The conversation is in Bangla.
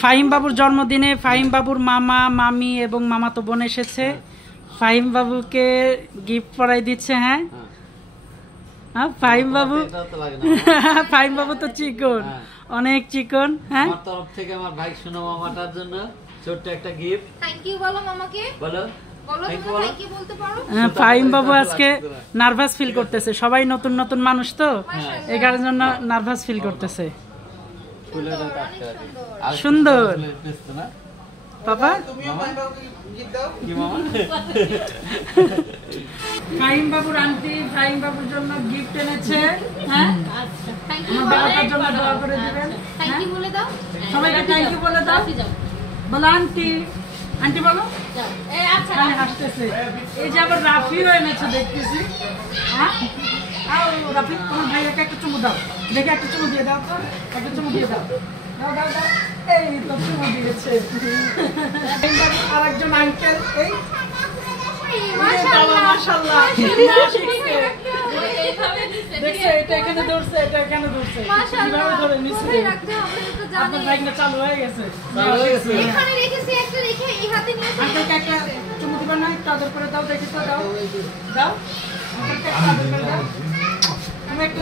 ফাহিম বাবুর জন্মদিনে ফাহিম বাবুর মামা মামি এবং মামাতো বোন এসেছে। ফাহিম বাবুকে গিফট পরাই দিচ্ছে। হ্যাঁ ফাহিম বাবু, ফাহিম বাবু তো চিকন, অনেক চিকন। হ্যাঁ, আমার তরফ থেকে আমার ভাই সোনা মামাটার জন্য ছোট্ট একটা গিফট। থ্যাংক ইউ বলো মামাকে, বলো থ্যাংক ইউ বলতে পারো। ফাহিম বাবু আজকে নার্ভাস ফিল করতেছে, সবাই নতুন নতুন মানুষ তো এই কারণের জন্য নার্ভাস ফিল করতেছে। সুন্দর বাবা। ফাহিম বাবুর আন্টি ফাহিম বাবুর জন্য গিফট এনেছে। হ্যাঁ, বাবার জন্য দোয়া করে দিবেন। থ্যাংক ইউ বলে দাও, সবাইকে থ্যাংক ইউ বলে দাও। বলো আন্টি, আন্টি বলো। হাসতেছে। এই যে আবার রাফিও এনেছে দেখতেছি। হ্যাঁ, রাফি তোমার ভাইয়াকে একটা চুমু দাও, দেখে একটা চুমু দিয়ে দাও তো, একটা চুমু দিয়ে দাও। দাও দাও দাও, এই তো চুমু দিয়েছে। আর একজন আঙ্কেল, এই মাশাআল্লাহ দেখছে, এটা এখানে ধরছে, এটা এখানে ধরছে, কিভাবে ধরে নিছে। আপনার বাইকটা চালু হয়ে গেছে, এখানে রেখেছি, একটা রেখে এই হাতে নিয়েছি। আঙ্কেলকে একটা চুমু দিবা না, একটু আদর করে দাও, দেখি তো, দাও দাও, আঙ্কেলকে একটা আদর করে দাও। তুমি একটু